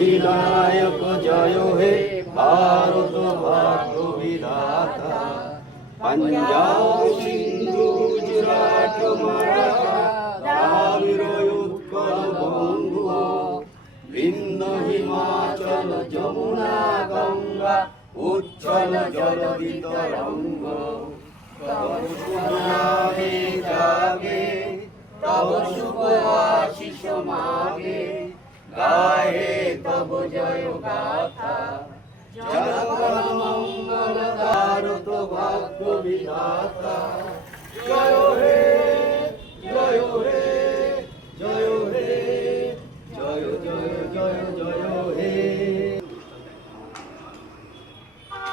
অধিনায়ক জয় হে ভারত ভাগ্য বিধাতা। পাঞ্জাব সিন্ধু গুজরাট মারাঠা দ্রাবিড় উৎকল বঙ্গ, বৃন্দ হিমাচল যমুনা গঙ্গা উচ্ছল জলধি তরঙ্গ। তব শুভ নামে জাগে, তব শুভ আশিস মাগে, গায়ে তব জয় গাথা। জনগণ মঙ্গল ভারত ভাগ্য বিধাতা। জয় হে জয় হে জয় হে জয় জয় জয় জয় হে।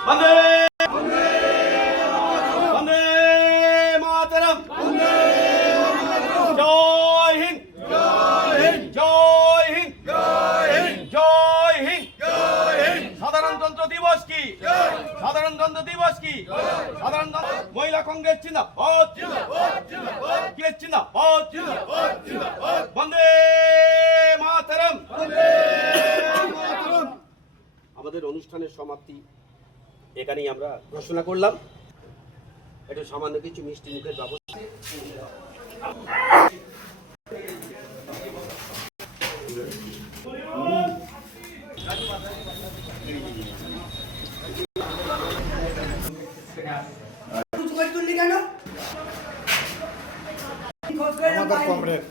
বন্দে বন্দে মাতরম। জয় হিন্দ জয় হিন্দ জয় হিন্দ জয় হিন্দ জয় হিন্দ জয় হিন্দ। সাধারণতন্ত্র দিবস কি, সাধারণতন্ত্র দিবস কি, সাধারণতন্ত্র। মহিলা কংগ্রেস জিন্দাবাদ, কংগ্রেস জিন্দাবাদ। বন্দে মাতরম। আমাদের অনুষ্ঠানের সমাপ্তি এখানেই আমরা ঘোষণা করলাম। একটু সামান্য কিছু মিষ্টি মুখের ব্যবস্থা। আমাদের কমরেড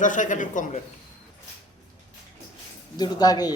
যশোর একাডেমির কমরেড দুটো দাগে